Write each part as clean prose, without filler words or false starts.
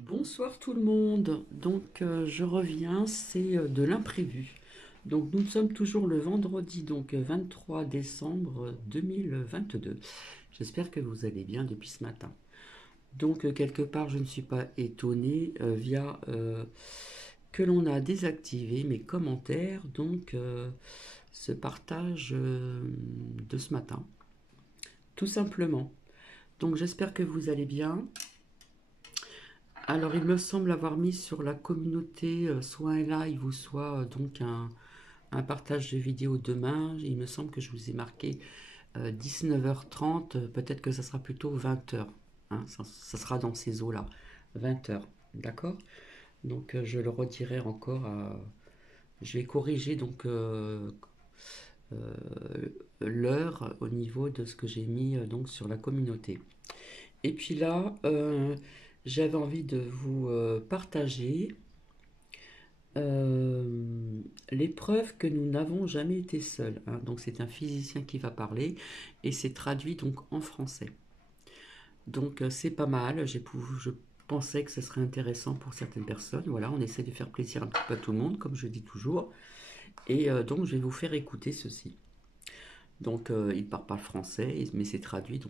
Bonsoir tout le monde. Je reviens, c'est de l'imprévu. Donc nous sommes toujours le vendredi 23 décembre 2022. J'espère que vous allez bien depuis ce matin. Quelque part je ne suis pas étonné via que l'on a désactivé mes commentaires ce partage de ce matin. Tout simplement. Donc j'espère que vous allez bien. Alors, il me semble avoir mis sur la communauté soit un live ou soit un partage de vidéo demain. Il me semble que je vous ai marqué 19h30. Peut-être que ça sera plutôt 20h. Hein, ça sera dans ces eaux-là. 20h. D'accord. Je le redirai encore. Je vais corriger euh, l'heure au niveau de ce que j'ai mis sur la communauté. Et puis là, j'avais envie de vous partager les preuves que nous n'avons jamais été seuls. Hein. Donc c'est un physicien qui va parler et c'est traduit donc en français. C'est pas mal. Je pensais que ce serait intéressant pour certaines personnes. Voilà, on essaie de faire plaisir un petit peu à tout le monde, comme je dis toujours. Je vais vous faire écouter ceci. Il ne parle pas français, mais c'est traduit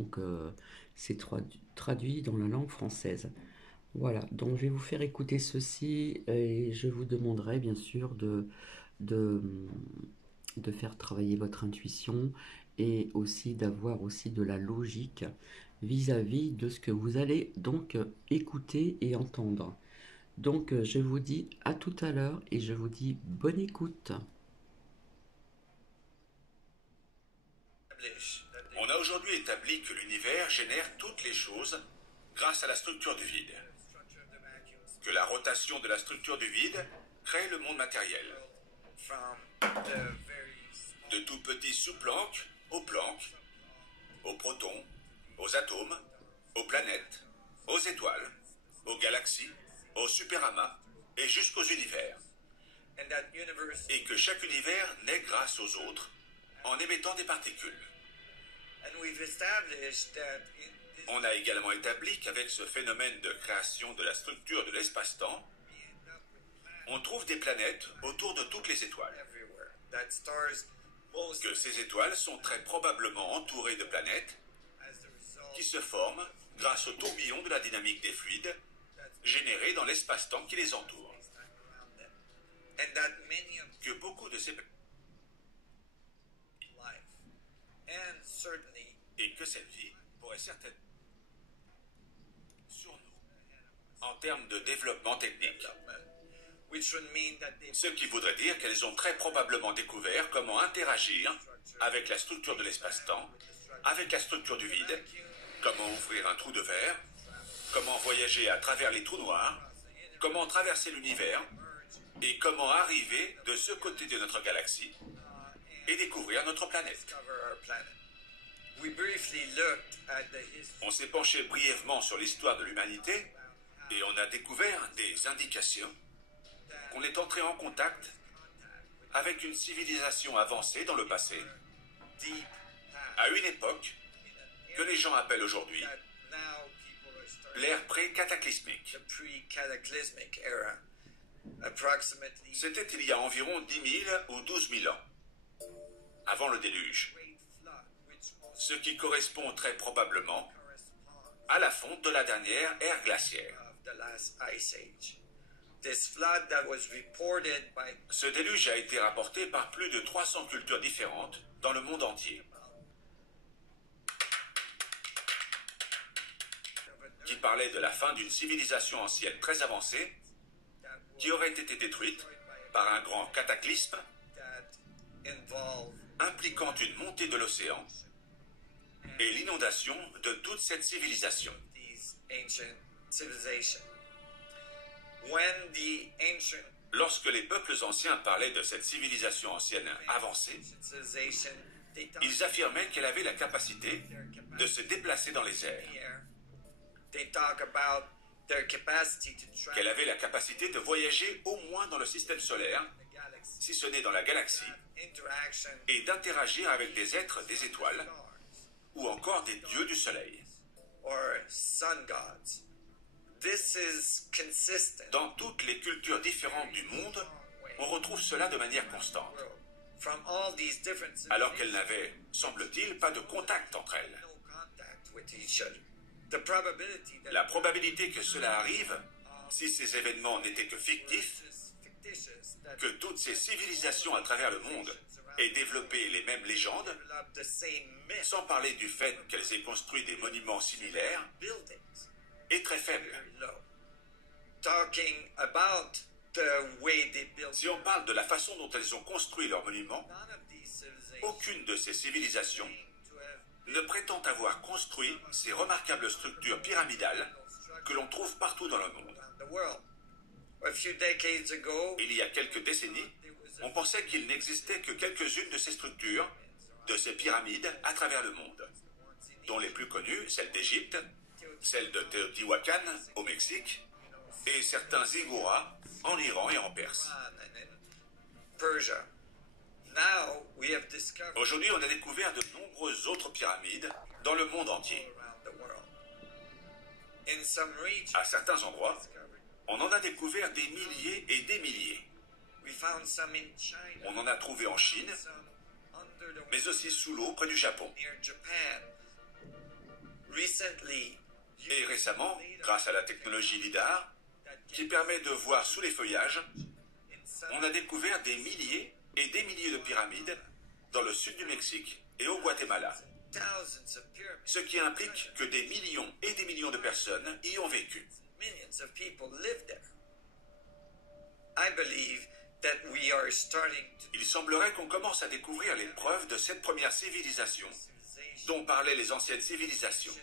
traduit dans la langue française. Voilà, donc je vais vous faire écouter ceci et je vous demanderai bien sûr de, de faire travailler votre intuition et aussi d'avoir aussi de la logique vis-à-vis de ce que vous allez écouter et entendre. Je vous dis à tout à l'heure et je vous dis bonne écoute. On a aujourd'hui établi que l'univers génère toutes les choses grâce à la structure du vide. Que la rotation de la structure du vide crée le monde matériel. De tout petits sous-planques aux planques, aux protons, aux atomes, aux planètes, aux étoiles, aux galaxies, aux superamas et jusqu'aux univers. Et que chaque univers naît grâce aux autres en émettant des particules. On a également établi qu'avec ce phénomène de création de la structure de l'espace-temps, on trouve des planètes autour de toutes les étoiles. Que ces étoiles sont très probablement entourées de planètes qui se forment grâce au tourbillon de la dynamique des fluides générés dans l'espace-temps qui les entoure. Que beaucoup de ces et que cette vie pourrait certainement sur nous en termes de développement technique. Ce qui voudrait dire qu'elles ont très probablement découvert comment interagir avec la structure de l'espace-temps, avec la structure du vide, comment ouvrir un trou de verre, comment voyager à travers les trous noirs, comment traverser l'univers et comment arriver de ce côté de notre galaxie et découvrir notre planète. On s'est penché brièvement sur l'histoire de l'humanité et on a découvert des indications qu'on est entré en contact avec une civilisation avancée dans le passé, à une époque que les gens appellent aujourd'hui l'ère pré-cataclysmique. C'était il y a environ 10 000 ou 12 000 ans, avant le déluge, ce qui correspond très probablement à la fonte de la dernière ère glaciaire. Ce déluge a été rapporté par plus de 300 cultures différentes dans le monde entier, qui parlaient de la fin d'une civilisation ancienne très avancée qui aurait été détruite par un grand cataclysme impliquant une montée de l'océan et l'inondation de toute cette civilisation. Lorsque les peuples anciens parlaient de cette civilisation ancienne avancée, ils affirmaient qu'elle avait la capacité de se déplacer dans les airs, qu'elle avait la capacité de voyager au moins dans le système solaire, si ce n'est dans la galaxie, et d'interagir avec des êtres des étoiles, ou encore des dieux du soleil. Dans toutes les cultures différentes du monde, on retrouve cela de manière constante, alors qu'elles n'avaient, semble-t-il, pas de contact entre elles. La probabilité que cela arrive, si ces événements n'étaient que fictifs, que toutes ces civilisations à travers le monde aient développé les mêmes légendes, sans parler du fait qu'elles aient construit des monuments similaires, est très faible. Si on parle de la façon dont elles ont construit leurs monuments, aucune de ces civilisations ne prétend avoir construit ces remarquables structures pyramidales que l'on trouve partout dans le monde. Il y a quelques décennies, on pensait qu'il n'existait que quelques-unes de ces structures, de ces pyramides à travers le monde, dont les plus connues, celles d'Égypte, celle de Teotihuacan au Mexique, et certains ziggourats en Iran et en Perse. Aujourd'hui, on a découvert de nombreuses autres pyramides dans le monde entier. À certains endroits, on en a découvert des milliers et des milliers. On en a trouvé en Chine, mais aussi sous l'eau près du Japon. Et récemment, grâce à la technologie LIDAR, qui permet de voir sous les feuillages, on a découvert des milliers et des milliers de pyramides dans le sud du Mexique et au Guatemala. Ce qui implique que des millions et des millions de personnes y ont vécu. Il semblerait qu'on commence à découvrir les preuves de cette première civilisation dont parlaient les anciennes civilisations.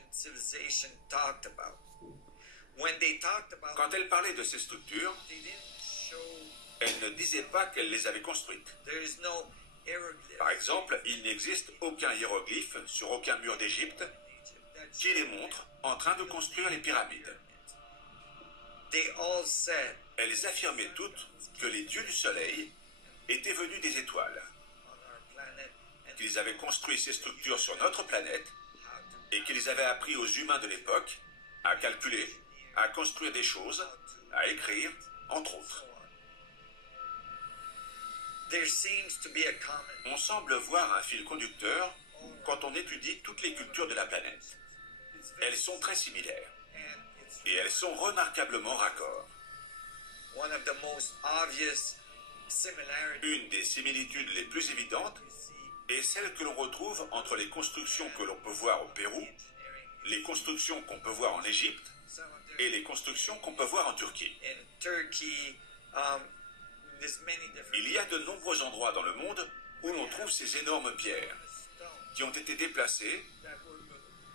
Quand elles parlaient de ces structures, elles ne disaient pas qu'elles les avaient construites. Par exemple, il n'existe aucun hiéroglyphe sur aucun mur d'Égypte qui les montre en train de construire les pyramides. Elles affirmaient toutes que les dieux du soleil étaient venus des étoiles, qu'ils avaient construit ces structures sur notre planète et qu'ils avaient appris aux humains de l'époque à calculer, à construire des choses, à écrire, entre autres. On semble voir un fil conducteur quand on étudie toutes les cultures de la planète. Elles sont très similaires et elles sont remarquablement raccords. Une des similitudes les plus évidentes est celle que l'on retrouve entre les constructions que l'on peut voir au Pérou, les constructions qu'on peut voir en Égypte et les constructions qu'on peut voir en Turquie. Il y a de nombreux endroits dans le monde où l'on trouve ces énormes pierres qui ont été déplacées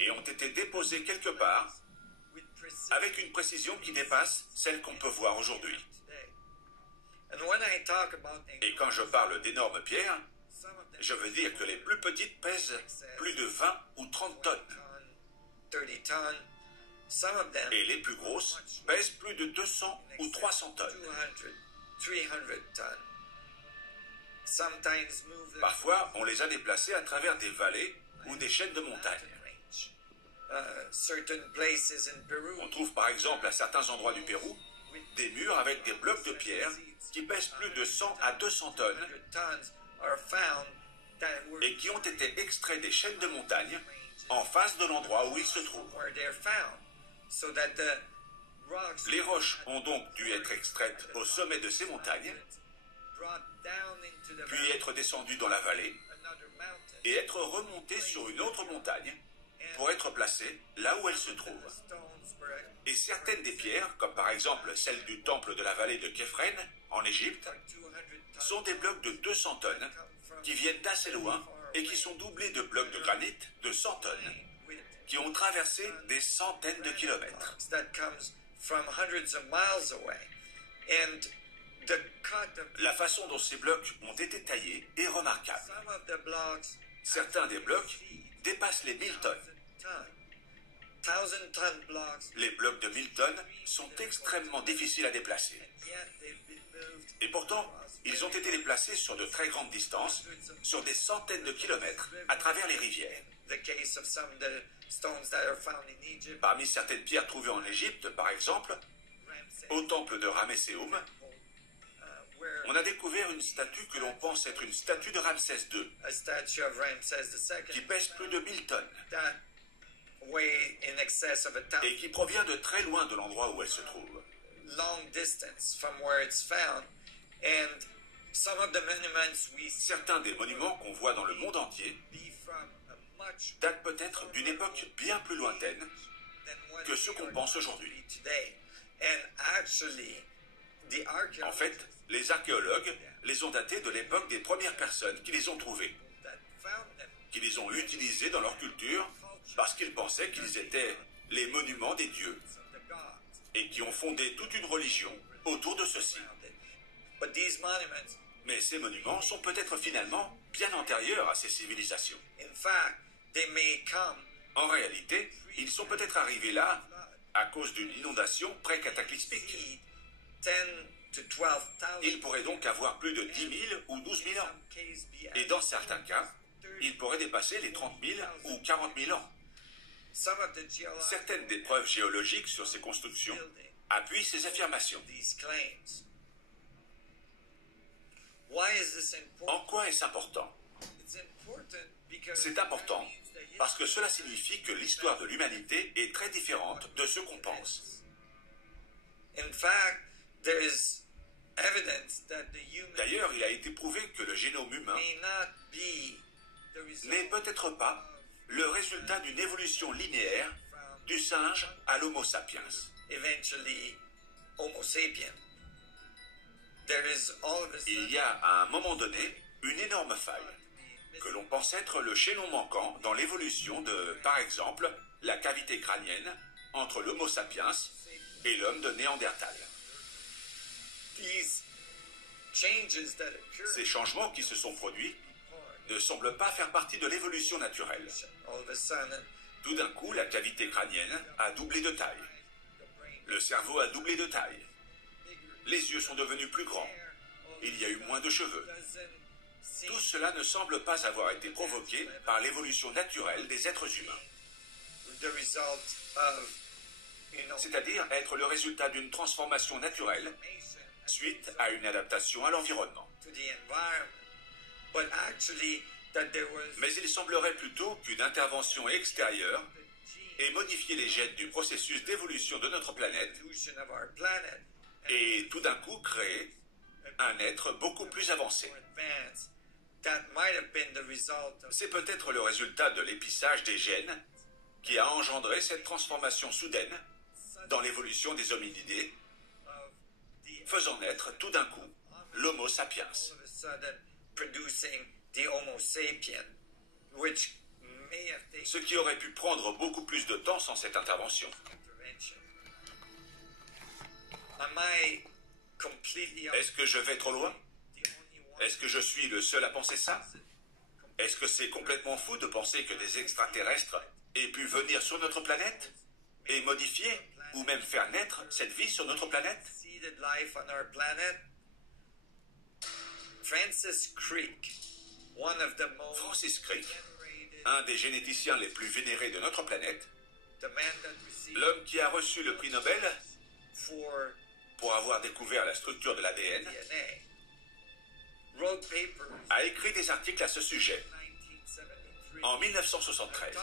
et ont été déposées quelque part avec une précision qui dépasse celle qu'on peut voir aujourd'hui. Et quand je parle d'énormes pierres, je veux dire que les plus petites pèsent plus de 20 ou 30 tonnes. Et les plus grosses pèsent plus de 200 ou 300 tonnes. Parfois, on les a déplacées à travers des vallées ou des chaînes de montagnes. On trouve par exemple à certains endroits du Pérou des murs avec des blocs de pierre qui pèsent plus de 100 à 200 tonnes et qui ont été extraits des chaînes de montagnes en face de l'endroit où ils se trouvent. Les roches ont donc dû être extraites au sommet de ces montagnes, puis être descendues dans la vallée et être remontées sur une autre montagne pour être placées là où elles se trouvent. Et certaines des pierres, comme par exemple celle du temple de la vallée de Képhren, en Égypte, sont des blocs de 200 tonnes qui viennent d'assez loin et qui sont doublés de blocs de granit de 100 tonnes qui ont traversé des centaines de kilomètres. La façon dont ces blocs ont été taillés est remarquable. Certains des blocs dépassent les 1000 tonnes. Les blocs de 1000 tonnes sont extrêmement difficiles à déplacer. Et pourtant, ils ont été déplacés sur de très grandes distances, sur des centaines de kilomètres, à travers les rivières. Parmi certaines pierres trouvées en Égypte, par exemple, au temple de Ramesséum, on a découvert une statue que l'on pense être une statue de Ramsès II, qui pèse plus de 1000 tonnes et qui provient de très loin de l'endroit où elle se trouve. Certains des monuments qu'on voit dans le monde entier datent peut-être d'une époque bien plus lointaine que ceux qu'on pense aujourd'hui. En fait, les archéologues les ont datés de l'époque des premières personnes qui les ont trouvés, qui les ont utilisés dans leur culture parce qu'ils pensaient qu'ils étaient les monuments des dieux et qui ont fondé toute une religion autour de ceux-ci. Mais ces monuments sont peut-être finalement bien antérieurs à ces civilisations. En réalité, ils sont peut-être arrivés là à cause d'une inondation pré-cataclysmique. Ils pourraient donc avoir plus de 10 000 ou 12 000 ans. Et dans certains cas, ils pourraient dépasser les 30 000 ou 40 000 ans. Certaines des preuves géologiques sur ces constructions appuient ces affirmations. En quoi est-ce important? C'est important parce que cela signifie que l'histoire de l'humanité est très différente de ce qu'on pense. D'ailleurs, il a été prouvé que le génome humain n'est peut-être pas le résultat d'une évolution linéaire du singe à l'Homo sapiens. Il y a à un moment donné une énorme faille que l'on pense être le chaînon manquant dans l'évolution de, par exemple, la cavité crânienne entre l'Homo sapiens et l'homme de Néandertal. Ces changements qui se sont produits ne semblent pas faire partie de l'évolution naturelle. Tout d'un coup, la cavité crânienne a doublé de taille. Le cerveau a doublé de taille. Les yeux sont devenus plus grands. Il y a eu moins de cheveux. Tout cela ne semble pas avoir été provoqué par l'évolution naturelle des êtres humains. C'est-à-dire être le résultat d'une transformation naturelle suite à une adaptation à l'environnement. Mais il semblerait plutôt qu'une intervention extérieure ait modifié les gènes du processus d'évolution de notre planète et tout d'un coup créé un être beaucoup plus avancé. C'est peut-être le résultat de l'épissage des gènes qui a engendré cette transformation soudaine dans l'évolution des hominidés, faisant naître tout d'un coup l'Homo sapiens. Ce qui aurait pu prendre beaucoup plus de temps sans cette intervention. Est-ce que je vais trop loin? Est-ce que je suis le seul à penser ça? Est-ce que c'est complètement fou de penser que des extraterrestres aient pu venir sur notre planète et modifier ou même faire naître cette vie sur notre planète? Francis Crick, un des généticiens les plus vénérés de notre planète, l'homme qui a reçu le prix Nobel pour avoir découvert la structure de l'ADN, a écrit des articles à ce sujet en 1973.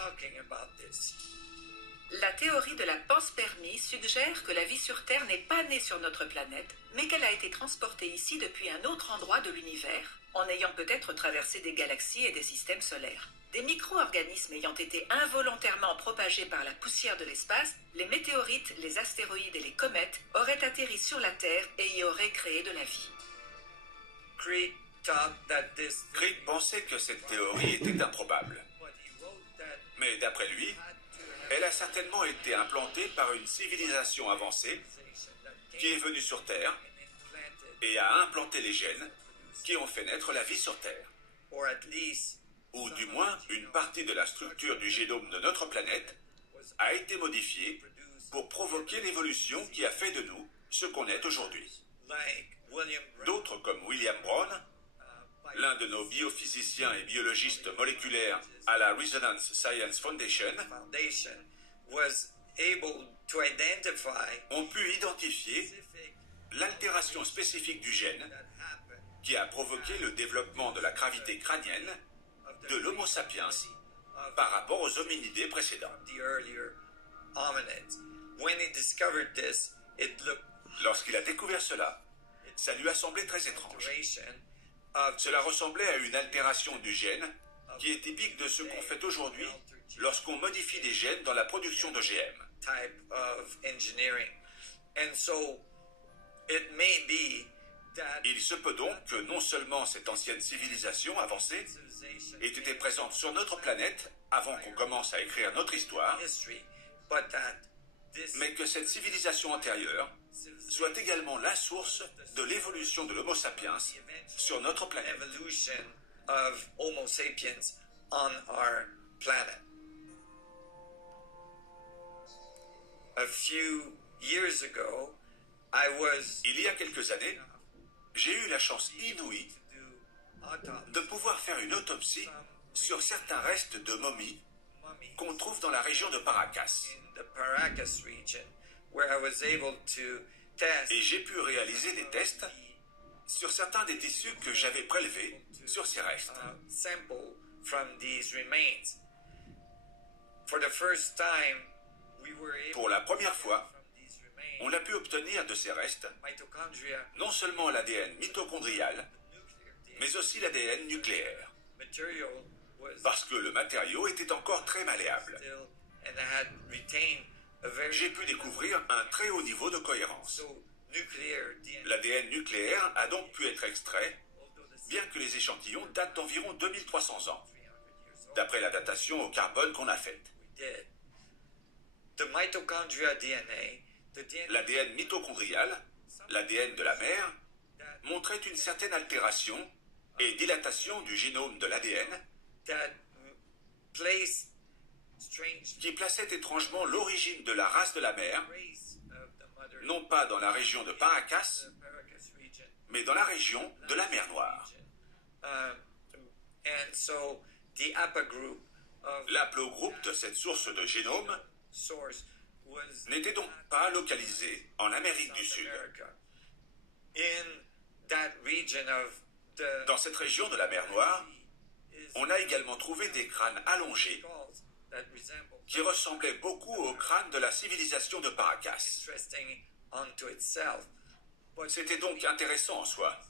La théorie de la panspermie suggère que la vie sur Terre n'est pas née sur notre planète, mais qu'elle a été transportée ici depuis un autre endroit de l'univers, en ayant peut-être traversé des galaxies et des systèmes solaires. Des micro-organismes ayant été involontairement propagés par la poussière de l'espace, les météorites, les astéroïdes et les comètes auraient atterri sur la Terre et y auraient créé de la vie. Crick pensait que cette théorie était improbable. Mais d'après lui, elle a certainement été implantée par une civilisation avancée qui est venue sur Terre et a implanté les gènes qui ont fait naître la vie sur Terre. Ou du moins, une partie de la structure du génome de notre planète a été modifiée pour provoquer l'évolution qui a fait de nous ce qu'on est aujourd'hui. D'autres, comme William Brown, l'un de nos biophysiciens et biologistes moléculaires à la Resonance Science Foundation, ont pu identifier l'altération spécifique du gène qui a provoqué le développement de la gravité crânienne de l'Homo sapiens par rapport aux hominidés précédents. Lorsqu'il a découvert cela, ça lui a semblé très étrange. Cela ressemblait à une altération du gène qui est typique de ce qu'on fait aujourd'hui lorsqu'on modifie des gènes dans la production d'OGM. Il se peut donc que non seulement cette ancienne civilisation avancée ait été présente sur notre planète avant qu'on commence à écrire notre histoire, mais que cette civilisation antérieure soit également la source de l'évolution de l'Homo sapiens sur notre planète. Il y a quelques années, j'ai eu la chance inouïe de pouvoir faire une autopsie sur certains restes de momies qu'on trouve dans la région de Paracas. Et j'ai pu réaliser des tests sur certains des tissus que j'avais prélevés sur ces restes. Pour la première fois, on a pu obtenir de ces restes non seulement l'ADN mitochondrial, mais aussi l'ADN nucléaire, parce que le matériau était encore très malléable. J'ai pu découvrir un très haut niveau de cohérence. L'ADN nucléaire a donc pu être extrait, bien que les échantillons datent d'environ 2300 ans, d'après la datation au carbone qu'on a faite. L'ADN mitochondrial, l'ADN de la mère, montrait une certaine altération et dilatation du génome de l'ADN qui plaçait étrangement l'origine de la race de la mère, non pas dans la région de Paracas, mais dans la région de la mer Noire. L'aplogroupe de cette source de génome n'était donc pas localisé en Amérique du Sud. Dans cette région de la mer Noire, on a également trouvé des crânes allongés qui ressemblaient beaucoup aux crânes de la civilisation de Paracas. C'était donc intéressant en soi.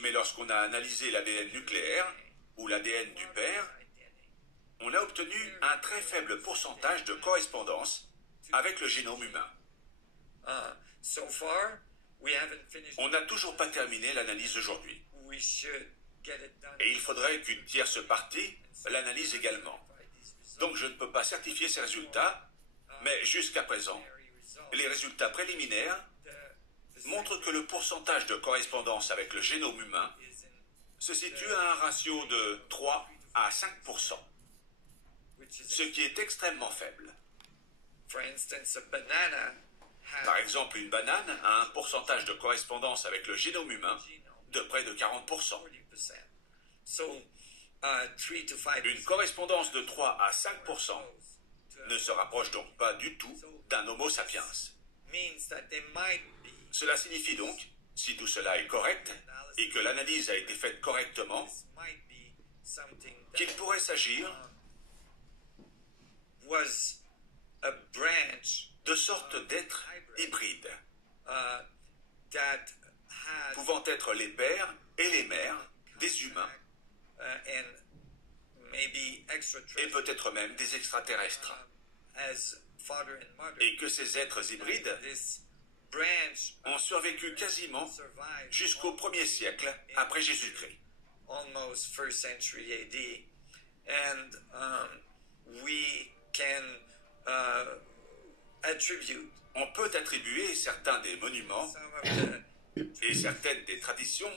Mais lorsqu'on a analysé l'ADN nucléaire ou l'ADN du père, on a obtenu un très faible pourcentage de correspondance avec le génome humain. On n'a toujours pas terminé l'analyse aujourd'hui. Et il faudrait qu'une tierce partie l'analyse également. Donc je ne peux pas certifier ces résultats, mais jusqu'à présent, les résultats préliminaires montrent que le pourcentage de correspondance avec le génome humain se situe à un ratio de 3 à 5%, ce qui est extrêmement faible. Par exemple, une banane a un pourcentage de correspondance avec le génome humain de près de 40%. Une correspondance de 3 à 5% ne se rapproche donc pas du tout d'un Homo sapiens. Cela signifie donc, si tout cela est correct et que l'analyse a été faite correctement, qu'il pourrait s'agir de sortes d'êtres hybrides, pouvant être les pères et les mères des humains, et peut-être même des extraterrestres, et que ces êtres hybrides ont survécu quasiment jusqu'au 1er siècle après Jésus-Christ. On peut attribuer certains des monuments et certaines des traditions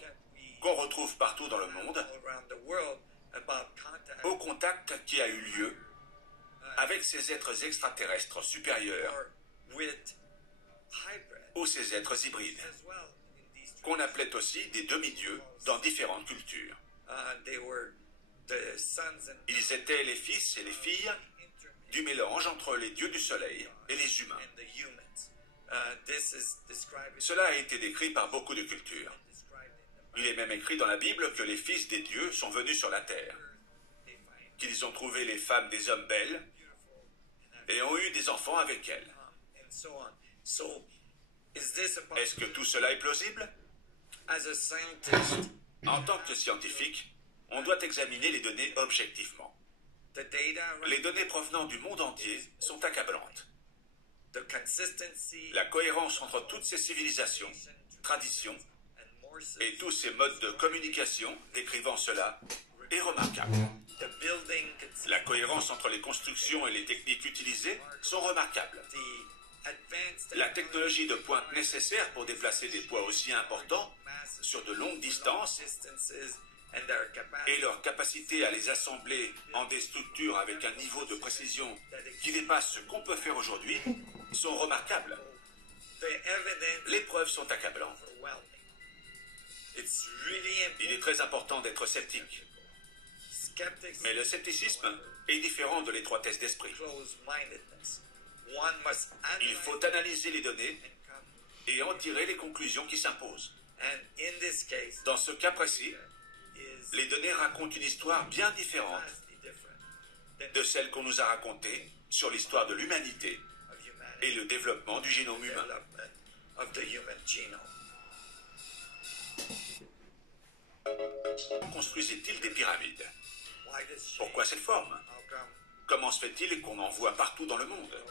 qu'on retrouve partout dans le monde au contact qui a eu lieu avec ces êtres extraterrestres supérieurs ou ces êtres hybrides. qu'on appelait aussi des demi-dieux dans différentes cultures. Ils étaient les fils et les filles du mélange entre les dieux du soleil et les humains. Cela a été décrit par beaucoup de cultures. Il est même écrit dans la Bible que les fils des dieux sont venus sur la terre, qu'ils ont trouvé les femmes des hommes belles et ont eu des enfants avec elles. Est-ce que tout cela est plausible? En tant que scientifique, on doit examiner les données objectivement. Les données provenant du monde entier sont accablantes. La cohérence entre toutes ces civilisations, traditions et tous ces modes de communication décrivant cela est remarquable. La cohérence entre les constructions et les techniques utilisées sont remarquables. La technologie de pointe nécessaire pour déplacer des poids aussi importants sur de longues distances et leur capacité à les assembler en des structures avec un niveau de précision qui dépasse ce qu'on peut faire aujourd'hui sont remarquables. Les preuves sont accablantes. Il est très important d'être sceptique. Mais le scepticisme est différent de l'étroitesse d'esprit. Il faut analyser les données et en tirer les conclusions qui s'imposent. Dans ce cas précis, les données racontent une histoire bien différente de celle qu'on nous a racontée sur l'histoire de l'humanité et le développement du génome humain. Construisait-il des pyramides? Pourquoi cette forme? Comment se fait-il qu'on en voit partout dans le monde?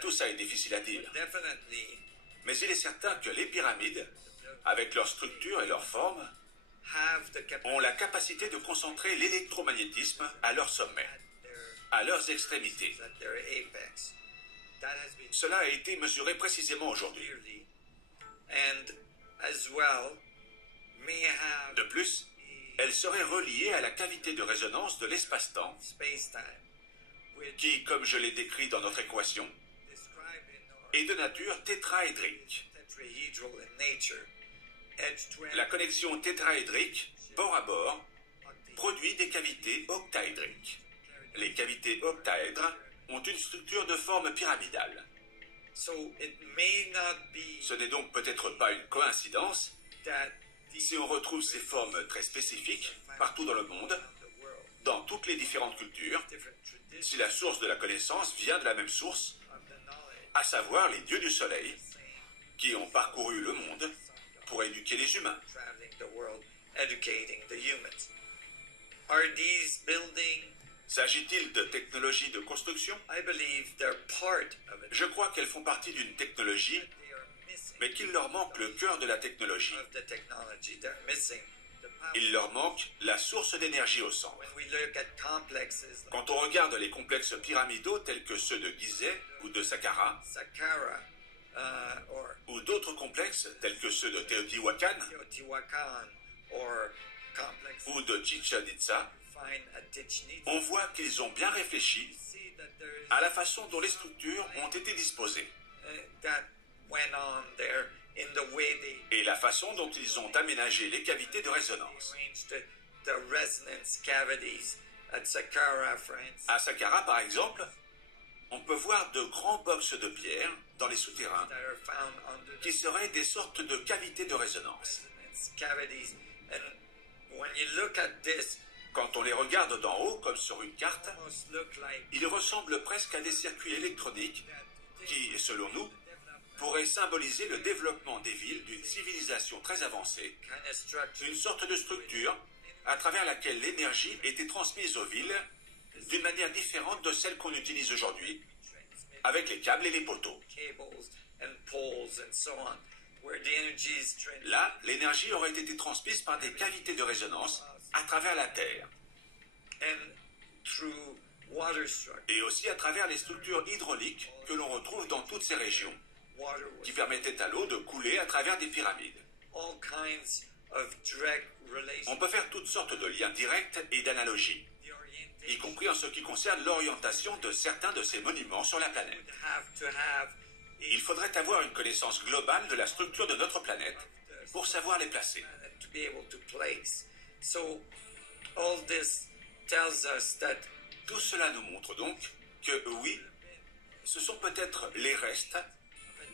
Tout ça est difficile à dire. Mais il est certain que les pyramides, avec leur structure et leur forme, ont la capacité de concentrer l'électromagnétisme à leur sommet, à leurs extrémités. Cela a été mesuré précisément aujourd'hui. De plus, elles seraient reliées à la cavité de résonance de l'espace-temps, qui, comme je l'ai décrit dans notre équation, est de nature tétraédrique. La connexion tétraédrique, bord à bord, produit des cavités octaédriques. Les cavités octaèdres ont une structure de forme pyramidale. Ce n'est donc peut-être pas une coïncidence si on retrouve ces formes très spécifiques partout dans le monde, dans toutes les différentes cultures, si la source de la connaissance vient de la même source, à savoir les dieux du soleil, qui ont parcouru le monde pour éduquer les humains. S'agit-il de technologies de construction? Je crois qu'elles font partie d'une technologie, mais qu'il leur manque le cœur de la technologie. Il leur manque la source d'énergie au centre. Quand on regarde les complexes pyramidaux tels que ceux de Gizeh ou de Saqqara, ou d'autres complexes tels que ceux de Teotihuacan ou de Chichén Itzá, on voit qu'ils ont bien réfléchi à la façon dont les structures ont été disposées et la façon dont ils ont aménagé les cavités de résonance. À Saqqara, par exemple, on peut voir de grands boxes de pierre dans les souterrains qui seraient des sortes de cavités de résonance. Quand on les regarde d'en haut, comme sur une carte, ils ressemblent presque à des circuits électroniques qui, selon nous, pourraient symboliser le développement des villes d'une civilisation très avancée, une sorte de structure à travers laquelle l'énergie était transmise aux villes d'une manière différente de celle qu'on utilise aujourd'hui, avec les câbles et les poteaux. Là, l'énergie aurait été transmise par des cavités de résonance à travers la Terre, et aussi à travers les structures hydrauliques que l'on retrouve dans toutes ces régions, qui permettaient à l'eau de couler à travers des pyramides. On peut faire toutes sortes de liens directs et d'analogies, y compris en ce qui concerne l'orientation de certains de ces monuments sur la planète. Il faudrait avoir une connaissance globale de la structure de notre planète pour savoir les placer. to be able to place. So all this tells us that Tout cela nous montre donc que oui, ce sont peut-être les restes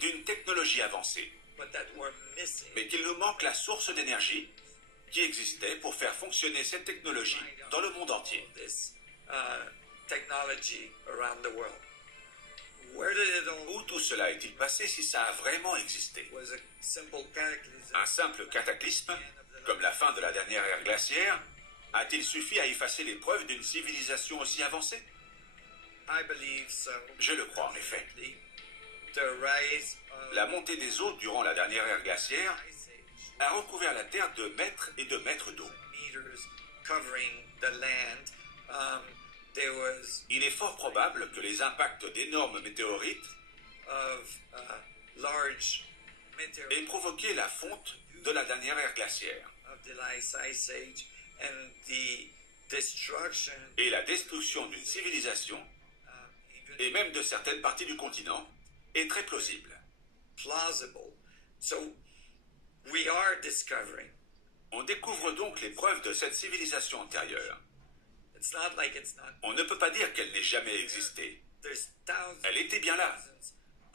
d'une technologie avancée, but that we're missing mais qu'il nous manque la source d'énergie qui existait pour faire fonctionner cette technologie dans le monde entier. this technology around the world. Where did it all Où tout cela est-il passé si ça a vraiment existé? was a simple cataclysm? Un simple cataclysme, comme la fin de la dernière ère glaciaire, a-t-il suffi à effacer les preuves d'une civilisation aussi avancée? I believe so. Je le crois en effet. The rise of La montée des eaux durant la dernière ère glaciaire ice age, a recouvert la Terre de mètres et de mètres d'eau. meters covering the land. There was Il est fort probable que les impacts d'énormes météorites of large meteor aient provoqué la fonte de la dernière ère glaciaire of the last ice age and the destruction et la destruction d'une civilisation even et même de certaines parties du continent est très plausible. plausible. So we are discovering. On découvre donc les preuves de cette civilisation antérieure. It's not like it's not. On ne peut pas dire qu'elle n'ait jamais existé. There's thousands Elle était bien là.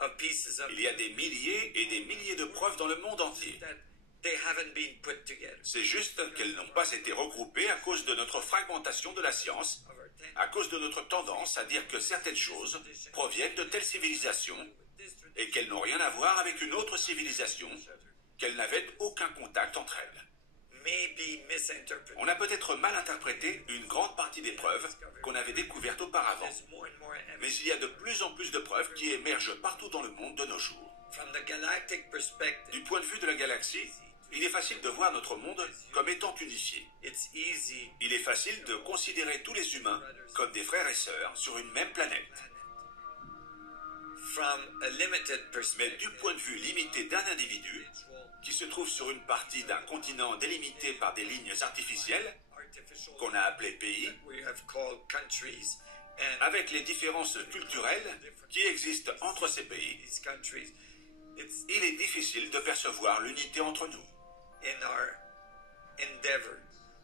of pieces of Il y a des milliers et des milliers de preuves dans le monde entier. that they haven't been put together. C'est juste qu'elles n'ont pas été regroupées à cause de notre fragmentation de la science, Of our ten- à cause de notre tendance à dire que certaines choses proviennent de telle civilisation et qu'elles n'ont rien à voir avec une autre civilisation, qu'elles n'avaient aucun contact entre elles. may be misinterpreted. On a peut-être mal interprété une grande partie des preuves qu'on avait découvertes auparavant, There's more and more mais evidence. il y a de plus en plus de preuves qui émergent partout dans le monde de nos jours. From the galactic perspective, Du point de vue de la galaxie, il est facile de voir notre monde comme étant unifié. it's easy Il est facile de considérer tous les humains comme des frères et sœurs sur une même planète. from a limited Mais perspective. du point de vue limité d'un individu, qui se trouve sur une partie d'un continent délimité par des lignes artificielles, Artificial qu'on a appelées pays, we have called countries, and avec les différences culturelles qui existent entre ces pays, these countries, it's il est difficile de percevoir l'unité entre nous. in our endeavor.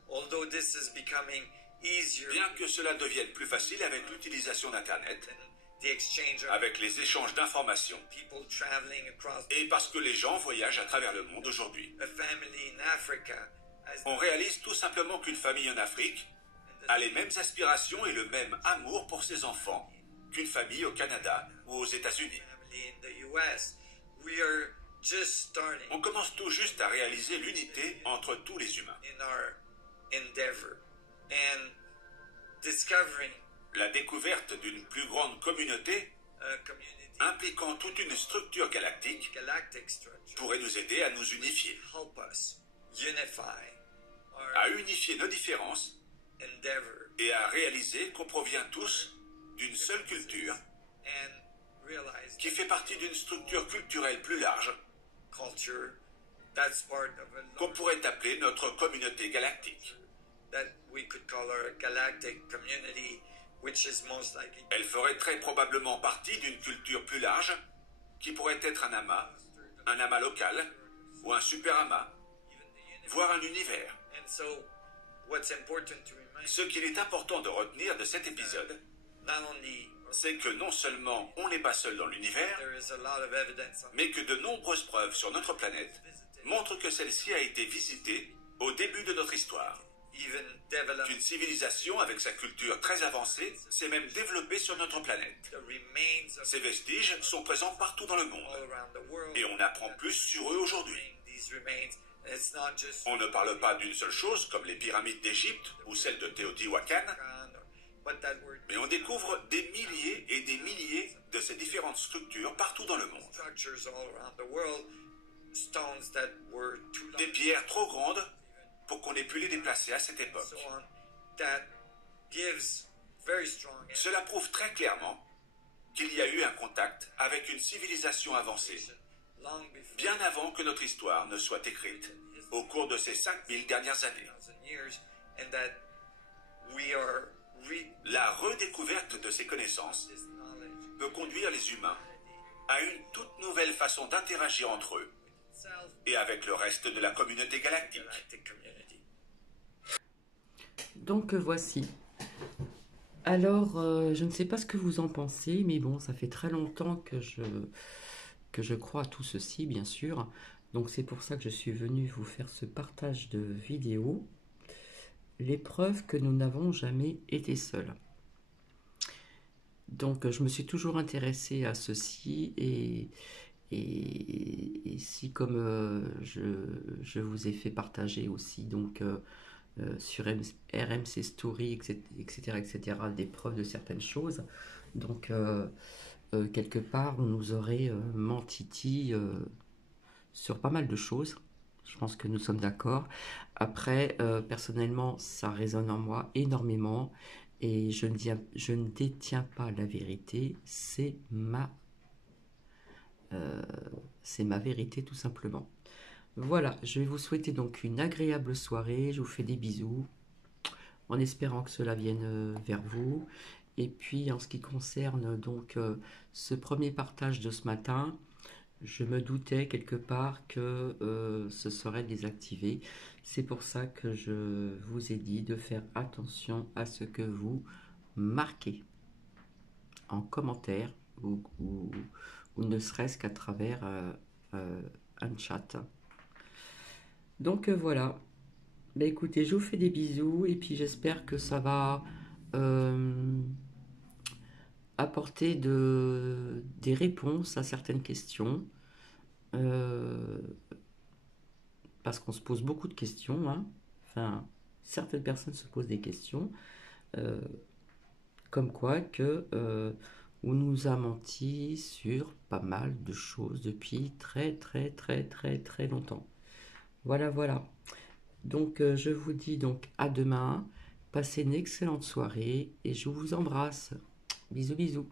Although this is becoming easier Bien que cela devienne plus facile avec l'utilisation d'Internet, than the exchange of avec les échanges d'informations, people traveling across et parce que les gens voyagent à travers le monde aujourd'hui. a family in Africa as On réalise tout simplement qu'une famille en Afrique a les mêmes aspirations et le même amour pour ses enfants qu'une famille au Canada ou aux États-Unis. family in the US. We are just starting On commence tout juste à réaliser l'unité entre tous les humains. in our endeavor and discovering La découverte d'une plus grande communauté a community impliquant toute une structure galactique galactic structure pourrait nous aider à nous unifier, help us unify our à unifier nos différences endeavor et à réaliser qu'on provient tous d'une seule culture and realize qui fait partie d'une structure culturelle plus large culture that's part of a qu'on large, pourrait appeler notre communauté galactique. that we could call our galactic community, which is most likely Elle ferait très probablement partie d'une culture plus large qui pourrait être un amas local ou un super amas, even the universe. voire un univers. And so what's important to remind Ce qu'il est important de retenir de cet épisode, not only c'est que non seulement on n'est pas seul dans l'univers, there is a lot of evidence on mais que de nombreuses preuves sur notre planète montrent que celle-ci a été visitée au début de notre histoire. even developed Qu'une civilisation avec sa culture très avancée s'est même développée sur notre planète. the remains of Ces vestiges sont présents partout dans le monde all around the world. et on apprend plus sur eux aujourd'hui. These remains, and it's not just On ne parle pas d'une seule chose comme les pyramides d'Égypte ou celles de Teotihuacan, but that were mais on découvre des milliers et des milliers de ces différentes structures partout dans le monde. structures all around the world, stones that were too Des large, pierres trop grandes pour qu'on ait pu les déplacer à cette époque. so on, that gives very strong Cela prouve très clairement qu'il y a eu un contact avec une civilisation avancée, indication long before bien avant que notre histoire ne soit écrite, au cours de ces 5000 dernières années. 1,000 years, and that we are reading La redécouverte de ces connaissances this knowledge peut conduire les humains à une toute nouvelle façon d'interagir entre eux et avec le reste de la communauté galactique. Donc voici. Alors, je ne sais pas ce que vous en pensez, mais bon, ça fait très longtemps que je crois à tout ceci, bien sûr. Donc c'est pour ça que je suis venue vous faire ce partage de vidéos. Les preuves que nous n'avons jamais été seuls. Donc je me suis toujours intéressée à ceci et si comme je vous ai fait partager aussi donc sur RMC Story, etc., des preuves de certaines choses. Donc, quelque part, on nous aurait menti sur pas mal de choses. Je pense que nous sommes d'accord. Après, personnellement, ça résonne en moi énormément et je ne détiens pas la vérité. C'est ma vérité tout simplement. Voilà, je vais vous souhaiter donc une agréable soirée, je vous fais des bisous, en espérant que cela vienne vers vous. Et puis en ce qui concerne donc ce premier partage de ce matin, je me doutais quelque part que ce serait désactivé. C'est pour ça que je vous ai dit de faire attention à ce que vous marquez en commentaire ou ne serait-ce qu'à travers un chat. Donc voilà, bah, écoutez, je vous fais des bisous et puis j'espère que ça va apporter des réponses à certaines questions. Parce qu'on se pose beaucoup de questions, hein. Enfin, certaines personnes se posent des questions, comme quoi que on nous a menti sur pas mal de choses depuis très longtemps. Voilà, voilà. Donc, je vous dis donc à demain. Passez une excellente soirée et je vous embrasse. Bisous, bisous.